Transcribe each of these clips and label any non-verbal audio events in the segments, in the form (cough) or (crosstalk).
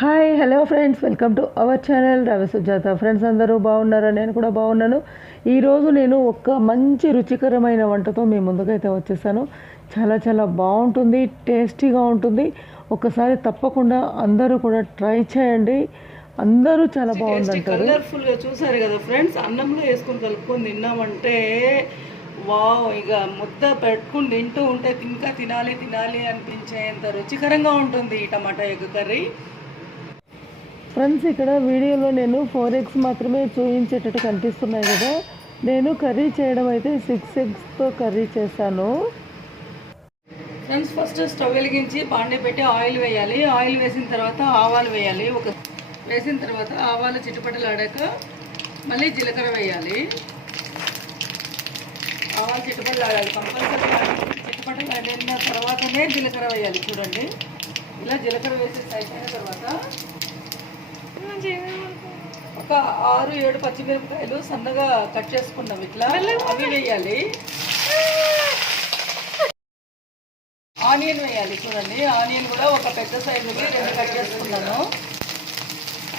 Hi hello friends welcome to our channel Ravi Sujatha friends అందరూ బాగున్నారా? నేను కూడా బాగున్నాను. ఈరోజు నేను ఒక మంచి రుచికరమైన వంటతో మీ ముందుకైతే వచ్చేసాను. చాలా చాలా బాగుంటుంది టేస్టీగా ఉంటుంది. ఒకసారి తప్పకుండా అందరూ కూడా ట్రై చేయండి. అందరూ చాలా బాగుందంటారు. కలర్ఫుల్గా చూసారు కదా ఫ్రెండ్స్ అన్నంలో వేసుకొని కలుపుకొని తిన్నామంటే వావ్ ఇక ముద్ద పెట్టుకుని తింటూ ఉంటే ఇంకా తినాలి తినాలి అనిపించేంత రుచికరంగా ఉంటుంది ఈ టమాటా ఎగ్ కర్రీ. ఫ్రెండ్స్ ఇక్కడ వీడియోలో నేను ఫోర్ ఎగ్స్ మాత్రమే చూపించేటట్టు కనిపిస్తున్నాయి కదా. నేను కర్రీ చేయడం అయితే సిక్స్ ఎగ్స్తో కర్రీ చేశాను. ఫ్రెండ్స్ ఫస్ట్ స్టవ్ వెలిగించి బాండే పెట్టి ఆయిల్ వేయాలి. ఆయిల్ వేసిన తర్వాత ఆవాలు వేయాలి. ఒక వేసిన తర్వాత ఆవాలు చిట్టుపట్టలు ఆడాక మళ్ళీ జీలకర్ర వేయాలి. ఆవాలు చిట్టుపట్టలు ఆడాలి కంపల్సరీ చిట్టుపట్టలు ఆడిన తర్వాతనే జీలకర్ర వేయాలి. చూడండి. ఇలా జీలకర్ర వేసేసి అయిపోయిన తర్వాత ఒక ఆరు ఏడు పచ్చిమిరపకాయలు సన్నగా కట్ చేసుకున్నాం ఇట్లా. అవి వేయాలి. ఆనియన్ వేయాలి చూడండి. ఆనియన్ కూడా ఒక పెద్ద సైజుకి రెండు కట్ చేసుకున్నాను.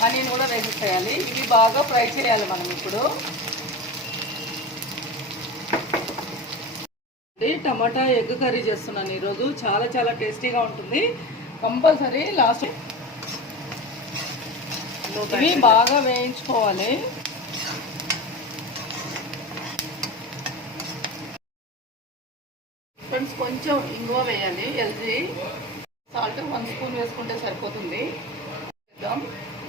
ఆనియన్ కూడా వేసేసేయాలి. ఇవి బాగా ఫ్రై చేయాలి మనం ఇప్పుడు. టమాటా ఎగ్ కర్రీ చేస్తున్నాను ఈరోజు. చాలా చాలా టేస్టీగా ఉంటుంది. కంపల్సరీ లాస్ట్ ఇవి బాగా వేయించుకోవాలి. ఫ్రెండ్స్ కొంచెం ఇంగువ వేయాలి ఎల్జీ సాల్ట్ వన్ స్పూన్ వేసుకుంటే సరిపోతుంది. వేద్దాం.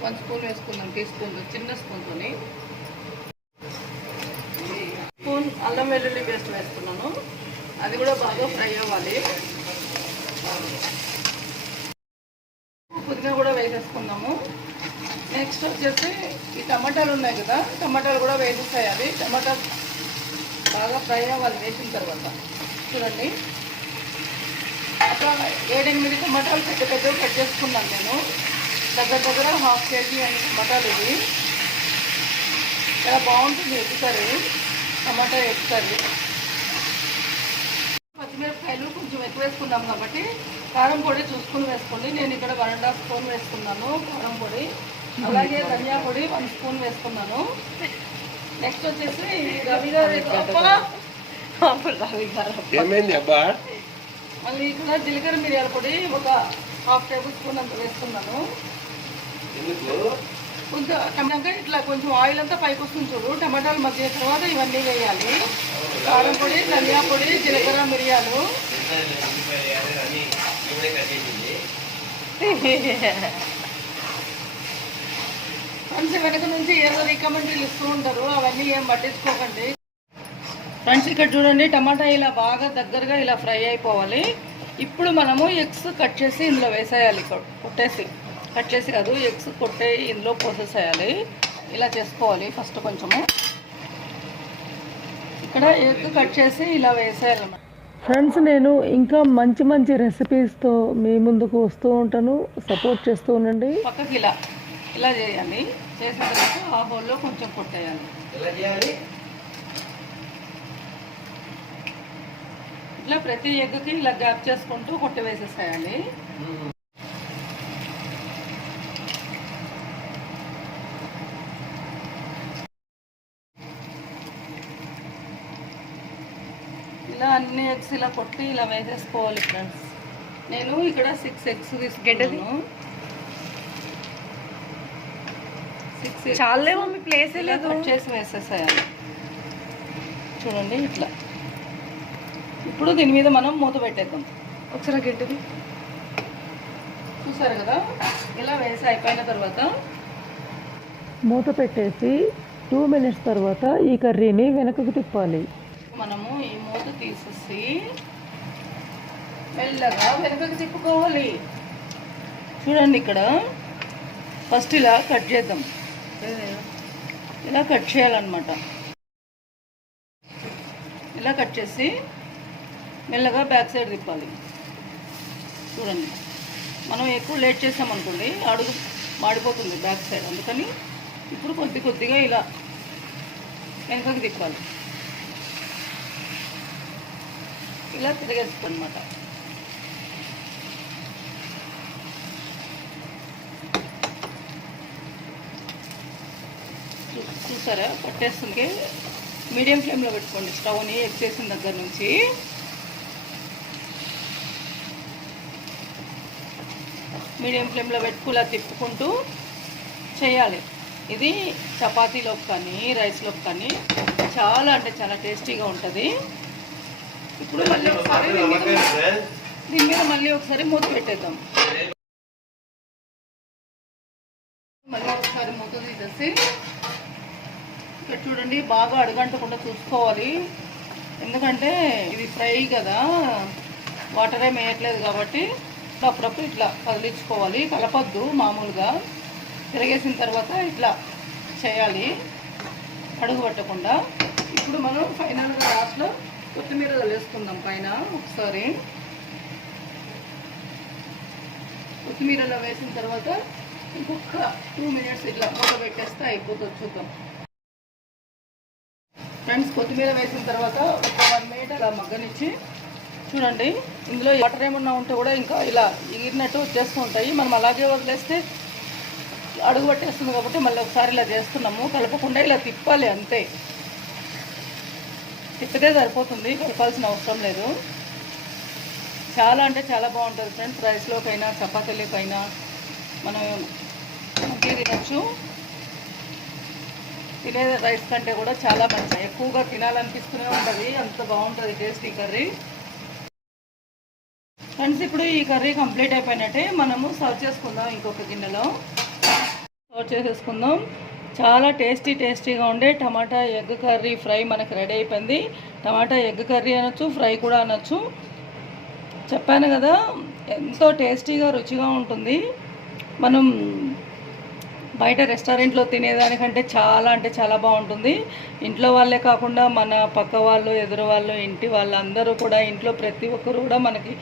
వన్ స్పూన్ వేసుకుందాం టీ స్పూన్ చిన్న స్పూన్తోని స్పూన్ అల్లం వెల్లుల్లి పేస్ట్ వేసుకున్నాను అది కూడా బాగా ఫ్రై అవ్వాలి పుదీనా కూడా వేసేసుకుందాము నెక్స్ట్ వచ్చేసి ఈ టమాటాలు ఉన్నాయి కదా టమాటాలు కూడా వేసేసేయాలి టమాటా బాగా ఫ్రై అవ్వాలి వేసిన తర్వాత. చూడండి. అట్లా ఏడెనిమిది టమాటాలు పెద్ద పెద్దవి కట్ చేసుకున్నాను నేను. దగ్గర దగ్గర హాఫ్ కేజీ అని టమాటాలు ఇవి. చాలా బాగుంటుంది ఎగ్ కర్రీ టమాటా ఎగ్ పచ్చిమిరపకాయలు కొంచెం ఎక్కువ వేసుకున్నాం కాబట్టి కారం పొడి చూసుకుని వేసుకోండి. నేను ఇక్కడ వన్ అండ్ హాఫ్ స్పూన్ వేసుకున్నాను కారం పొడి. అలాగే ధనియా పొడి వన్ స్పూన్ వేసుకున్నాను. నెక్స్ట్ వచ్చేసి రవి గారి రవి గారు అబ్బా? మళ్ళీ ఇక్కడ జీలకర్ర మిరియాల పొడి ఒక హాఫ్ టేబుల్ స్పూన్ అంత వేసుకున్నాను. కొంచెం టమాటా ఇట్లా కొంచెం ఆయిల్ అంతా పైకి వస్తుంది చూడు టమాటాలు మధ్య తర్వాత ఇవన్నీ వేయాలి. కారం పొడి ధనియా పొడి జీలకర్ర మిరియాలు. (laughs) ఫ్రెండ్స్ వెనక నుంచి ఏదో రికమెండరీలు ఇస్తూ ఉంటారు. అవన్నీ ఏం పట్టించుకోకండి. ఫ్రెండ్స్ ఇక్కడ చూడండి టమాటా ఇలా బాగా దగ్గరగా ఇలా ఫ్రై అయిపోవాలి. ఇప్పుడు మనము ఎగ్స్ కట్ చేసి ఇందులో వేసేయాలి. కొట్టేసి. కట్ చేసి కాదు ఎగ్స్ కొట్టే ఇందులో పోసేసేయాలి. ఇలా చేసుకోవాలి ఫస్ట్ కొంచెము. ఇక్కడ ఎగ్ కట్ చేసి ఇలా వేసేయాలన్నమాట ఫ్రెండ్స్ నేను ఇంకా మంచి మంచి రెసిపీస్తో మీ ముందుకు వస్తూ ఉంటాను. సపోర్ట్ చేస్తూ ఉండండి. పక్కకి ఇలా ఇలా చేయాలి. చేసిన తర్వాత ఆ హోల్లో కొంచెం కొట్టేయాలి. ఎలా చేయాలి? ఇట్లా ప్రతి ఎగ్కి ఇలా గ్యాప్ చేసుకుంటూ కొట్టి వేసేసేయాలి. ఇలా అన్ని ఎగ్స్ ఇలా కొట్టి ఇలా వేసేసుకోవాలి ఫ్రెండ్స్. నేను ఇక్కడ సిక్స్ ఎగ్స్ తీసుకుంటాను సిక్స్ చాలే మమ్మీ ప్లేస్ కట్ చేసి వేసేసేయాలి. చూడండి ఇట్లా. ఇప్పుడు దీని మీద మనం మూత పెట్టేద్దాం. ఒకసారి గంటది చూసారు కదా? ఇలా వేసి అయిపోయిన తర్వాత మూత పెట్టేసి టూ మినిట్స్ తర్వాత ఈ కర్రీని వెనకకు తిప్పాలి. మనము ఈ మూత తీసేసి మెల్లగా వెనకకి తిప్పుకోవాలి. చూడండి ఇక్కడ. ఫస్ట్ ఇలా కట్ చేద్దాం. ఇలా కట్ చేయాలన్నమాట. ఇలా కట్ చేసి మెల్లగా బ్యాక్ సైడ్ తిప్పాలి. చూడండి. మనం ఎక్కువ లేట్ చేసామనుకోండి అడుగు మాడిపోతుంది బ్యాక్ సైడ్. అందుకని ఇప్పుడు కొద్ది కొద్దిగా ఇలా వెనకకి తిప్పాలి. ఇలా తిరగేసుకో చూసారా? పట్టేస్తుంది మీడియం ఫ్లేమ్లో పెట్టుకోండి. స్టవ్ని ఎక్కేసిన దగ్గర నుంచి. మీడియం ఫ్లేమ్లో పెట్టుకులా తిప్పుకుంటూ చేయాలి. ఇది చపాతీలోకి కానీ రైస్లోకి కానీ చాలా అంటే చాలా టేస్టీగా ఉంటుంది. ఇప్పుడు మళ్ళీ ఒకసారి దీని మీద మళ్ళీ ఒకసారి మూత పెట్టేద్దాం. మళ్ళీ ఒకసారి మూత తీసేసి ఇక్కడ చూడండి బాగా అడగంటకుండా చూసుకోవాలి. ఎందుకంటే ఇది ఫ్రై కదా వాటర్ ఏం వేయట్లేదు కాబట్టి అప్పుడప్పుడు ఇట్లా కదిలించుకోవాలి కలపద్దు మామూలుగా. తిరగేసిన తర్వాత ఇట్లా చేయాలి అడుగు పట్టకుండా. ఇప్పుడు మనం ఫైనల్గా లాస్ట్లో కొత్తిమీర వేసుకుందాం పైన ఒకసారి. కొత్తిమీరలో వేసిన తర్వాత ఇంకొక టూ మినిట్స్ ఇట్లా మూత పెట్టేస్తే అయిపోతుంది చూద్దాం. ఫ్రెండ్స్ కొత్తిమీర వేసిన తర్వాత ఒక వన్ మినిట్ అలా మగ్గనిచ్చి చూడండి. ఇందులో వాటర్ ఏమన్నా ఉంటే కూడా ఇంకా ఇలా ఎగిరినట్టు వచ్చేస్తూ ఉంటాయి. మనం అలాగే వదిలేస్తే అడుగు పట్టేస్తుంది కాబట్టి మళ్ళీ ఒకసారి ఇలా చేస్తున్నాము. కలపకుండా ఇలా తిప్పాలి అంతే. తిప్పితే సరిపోతుంది. కలపాల్సిన అవసరం లేదు. చాలా అంటే చాలా బాగుంటుంది. ఫ్రెండ్స్ రైస్లోకైనా చపాతీలోకైనా మనం తినచ్చు. తినే రైస్ కంటే కూడా చాలా మంచి ఎక్కువగా తినాలనిపిస్తూనే ఉంటుంది. అంత బాగుంటుంది టేస్ట్ ఈ కర్రీ. ఫ్రెండ్స్ ఇప్పుడు ఈ కర్రీ కంప్లీట్ అయిపోయినట్టే మనము సర్వ్ చేసుకుందాం ఇంకొక గిన్నెలో. సర్వ్ చేసేసుకుందాం. చాలా టేస్టీ టేస్టీగా ఉండే టమాటా ఎగ్ కర్రీ ఫ్రై మనకి రెడీ అయిపోయింది. టమాటా ఎగ్ కర్రీ అనొచ్చు ఫ్రై కూడా అనొచ్చు. చెప్పాను కదా ఎంతో టేస్టీగా రుచిగా ఉంటుంది. మనం బయట రెస్టారెంట్లో తినేదానికంటే చాలా అంటే చాలా బాగుంటుంది. ఇంట్లో వాళ్ళే కాకుండా మన పక్క వాళ్ళు ఎదురు వాళ్ళు ఇంటి వాళ్ళు అందరూ కూడా ఇంట్లో ప్రతి ఒక్కరు కూడా మనకి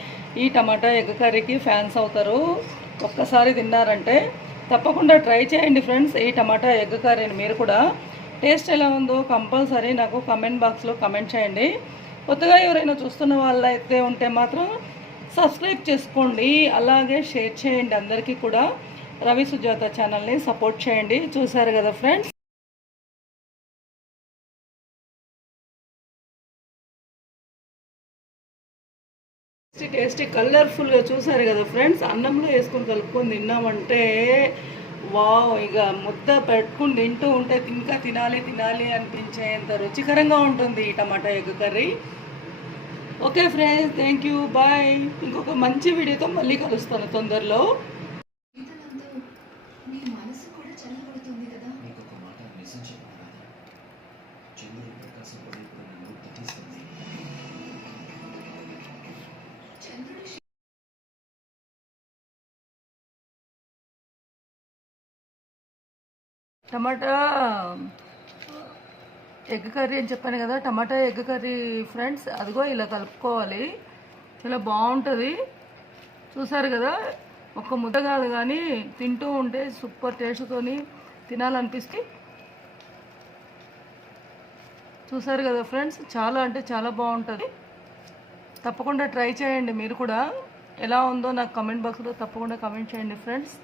ఈ టమాటా ఎగ్ కర్రీకి ఫ్యాన్స్ అవుతారు. ఒక్కసారి తిన్నారంటే తప్పకుండా ట్రై చేయండి ఫ్రెండ్స్ ఈ టమాటా ఎగ్ కర్రీని మీరు కూడా. టేస్ట్ ఎలా ఉందో కంపల్సరీ నాకు కమెంట్ బాక్స్లో కమెంట్ చేయండి. కొత్తగా ఎవరైనా చూస్తున్న వాళ్ళైతే ఉంటే మాత్రం సబ్స్క్రైబ్ చేసుకోండి. అలాగే షేర్ చేయండి అందరికీ కూడా. రవి సుజాత ఛానల్ని సపోర్ట్ చేయండి. చూసారు కదా ఫ్రెండ్స్? టేస్టీ టేస్టీ కలర్ఫుల్గా చూసారు కదా ఫ్రెండ్స్? అన్నంలో వేసుకొని కలుపుకొని తిన్నామంటే వావ్ ఇక ముద్ద పెట్టుకుని తింటూ ఉంటే ఇంకా తినాలి తినాలి అనిపించేంత రుచికరంగా ఉంటుంది ఈ tomato egg curry. Okay friends thank you bye. ఇంకొక మంచి వీడియోతో మళ్ళీ కలుస్తాను తొందరలో నీకు ఒక మాట నిజం చెప్పాలి చంద్రుడు ప్రకాశం పడి ఇప్పుడు టమాటా ఎగ్ కర్రీ అని చెప్పాను కదా టమాటా ఎగ్ కర్రీ ఫ్రెండ్స్ అదిగో ఇలా కలుపుకోవాలి. చాలా బాగుంటుంది. చూసారు కదా ఒక్క ముద్ద కాదు కానీ తింటూ ఉంటే సూపర్ టేస్ట్తోని తినాలనిపిస్తే చూసారు కదా ఫ్రెండ్స్? చాలా అంటే చాలా బాగుంటుంది. తప్పకుండా ట్రై చేయండి మీరు కూడా. ఎలా ఉందో నాకు కమెంట్ బాక్స్లో తప్పకుండా కమెంట్ చేయండి ఫ్రెండ్స్.